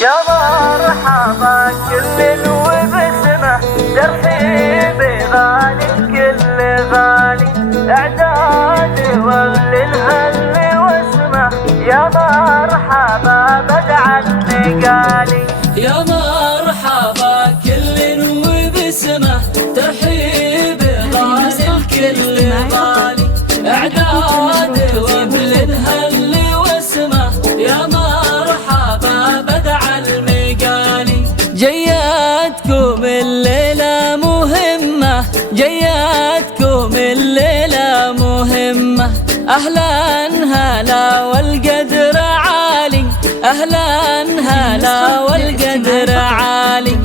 يا مرحبا كل وبسمه ترحيب غالي الكل غالي اعداد وغل الهل واسمه يا مرحبا بدع النقالي يا مرحبا كل وبسمه ترحيب غالي الكل غالي اعداد وغل الهل واسمه يا مرحبا بدع المقالي. جياتكم الليلة مهمة جياتكم الليلة مهمة أهلا هلا والقدر عالي أهلا هلا والقدر عالي.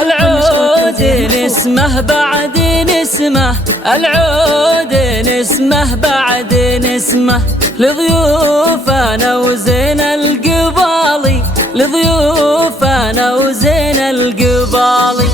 العود نسمه بعد نسمه العود نسمه بعد نسمه لضيوفنا وزين القبالي لضيوفنا وزين القبالي.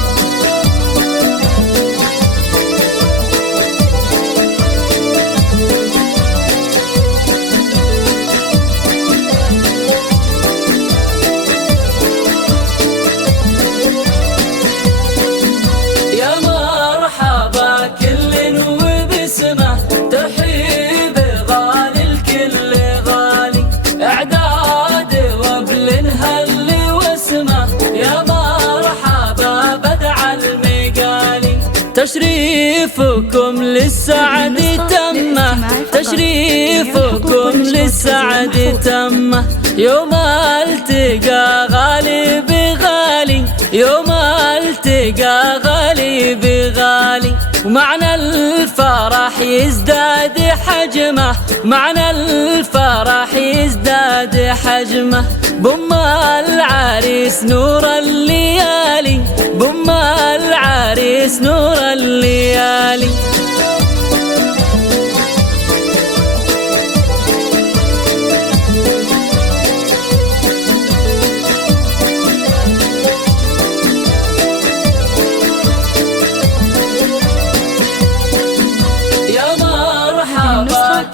يا مرحبا كل وبسمه ترحيب غالي الكل غالي اعداد وبل هل واسمه يا مرحبا بدع المقالي. تشريفكم للسعد تمه تشريفكم للسعد تمه يوم التقى غالي بغالي يوم التقى غالي بغالي. ومعنى الفرح يزداد حجمه معنى الفرح يزداد حجمه بم العريس نور الليالي بم العريس نور الليالي.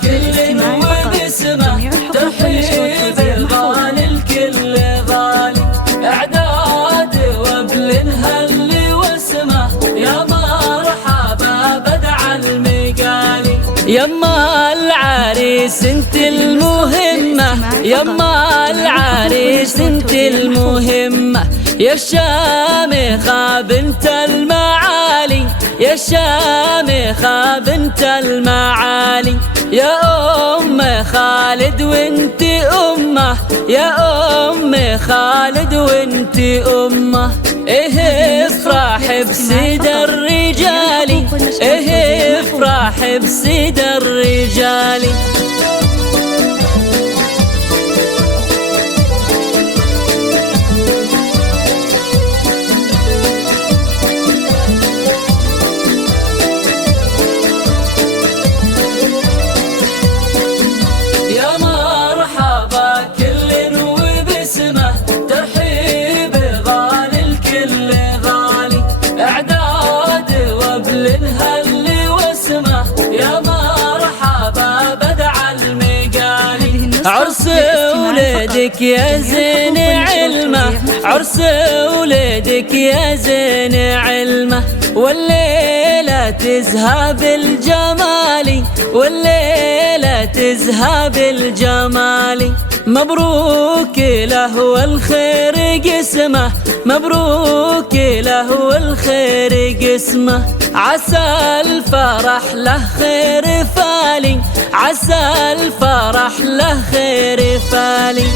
كل وبسمه ترحيب غالي الكل غالي اعداد وبل هل واسمه يا مرحبا بدع المقالي. يما العريس انت المهمه يما العريس انت المهمه يا الشامخه بنت المعالي يا الشامخه بنت المعالي. يا أم خالد وانت أمه يا أم خالد وانت أمه إيه افرح بسيد الرجال إيه افرح بسيد الرجال. عرس ولدك يا زين علمه عرس ولدك يا زين علمه والليلة تزهى بالجمال والليلة تزهى بالجمال. مبروك له والخير قسمه مبروك له والخير قسمه عسى الفرح له خير فالي عسى الفرح له خير فالي.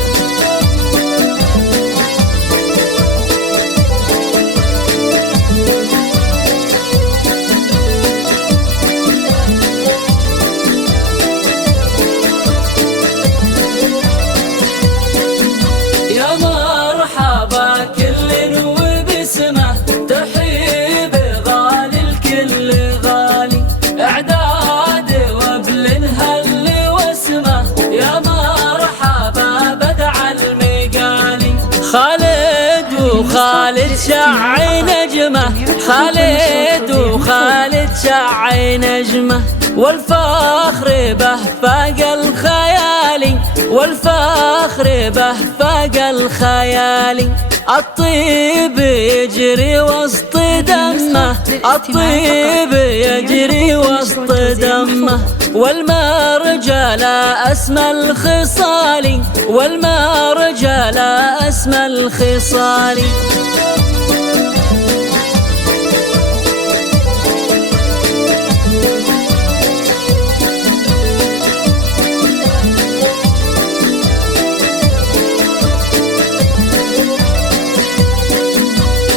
يا مرحبا كل وبسمه ترحيب غالي الكل غالي اعداد وبل هل واسمه يا مرحبا بدع المقالي. خالد وخالد شعي نجمه خالد وخالد شعي نجمه والفخر به فاق الخيالي والفخر به فاق الخيالي. الطيب يجري وسط دمه، الطيب يجري وسط دمه، والمرجل أسمى الخصال، والمرجل أسمى الخصال.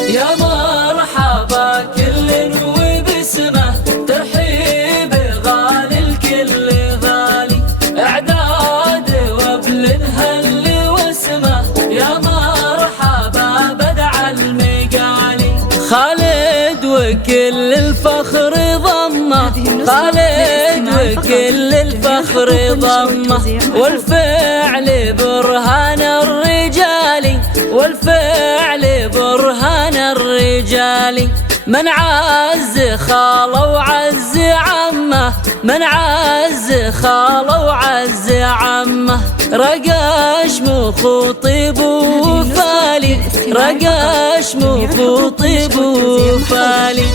يا مرحبا كل وبسمه، ترحيب غالي الكل غالي، اعداد وابل هل واسمه، يا مرحبا بدع المقالي. خالد وكل الفخر ضمه، خالد وكل الفخر ضمه، والفعل برهان الرجال، والفعل برهان الرجال. من عز خاله وعز عمه، من عز خاله وعز عمه، رقاش مخوطب وفالي، رقاش مخوطب وفالي.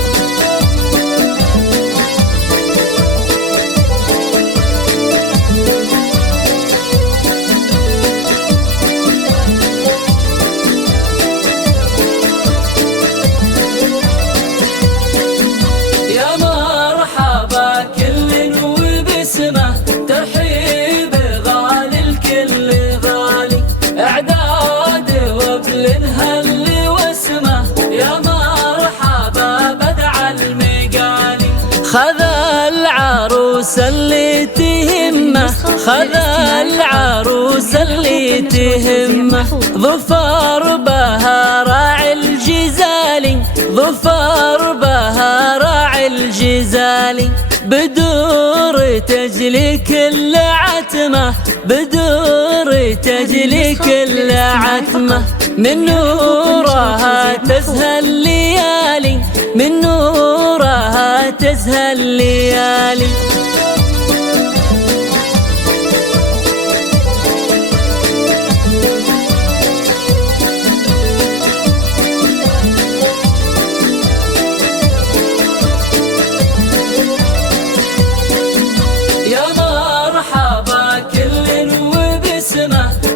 ترحيب غالي الكل غالي، اعداد وابل هل واسمه، يا مرحبا بدع المقالي. خذ العروس اللي تهمه، خذ العروس اللي تهمه، ظفر بها راعي الجزالي، ظفر بها راعي الجزالي. بدور تجلي كل عتمه، بدور تجلي كل عتمه، من نورها تزهى الليالي، من نورها تزهى الليالي.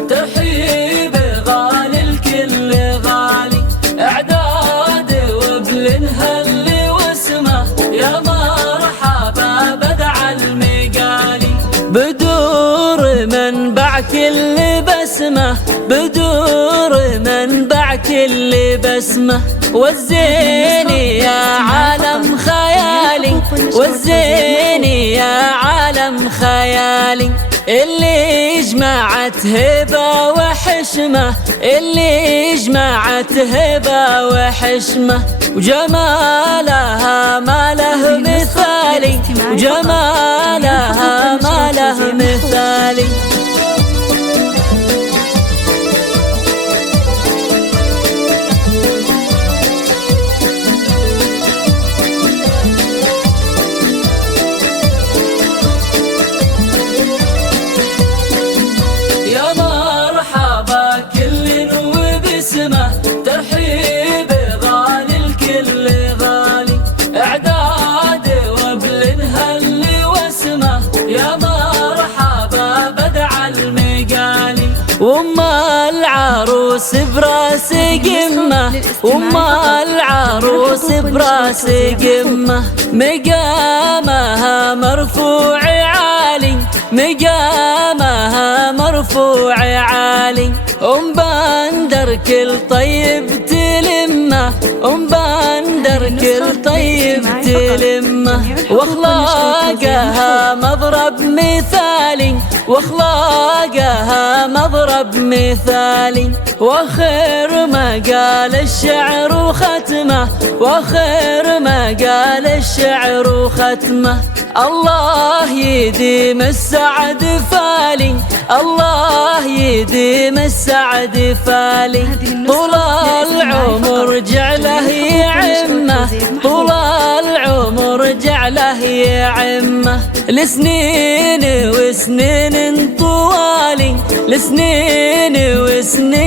ترحيب غالي الكل غالي، اعداد وابل هل واسمه، يا مرحبا بدع المقالي. بدور منبع كل بسمه، بدور منبع كل بسمه، والزين يا عالم خيالي، والزين يا عالم خيالي. اللي جمعت هبة وحشمة، اللي جمعت هبة وحشمة، وجمالها ما له مثالي، وجمالها ما له مثالي. ترحيب غالي الكل غالي، اعداد وابل هل واسمه، يا مرحبا بدع المقالي. وام العروس براس قمه، وام العروس براس قمه، مقامها مرفوع عالي، مقامها مرفوع عالي. بندر كل طيب تلمه، بندر كل طيب تلمه، واخلاقها مضرب مثالي، واخلاقها مضرب مثالي. واخر ما قال الشعر وختمه، واخر ما قال الشعر وختمه، الله يديم السعد فالي، الله يديم السعد فالي. طول العمر جعله يعمه، طول العمر جعله يعمه، لسنين وسنين طوالي، لسنين وسنين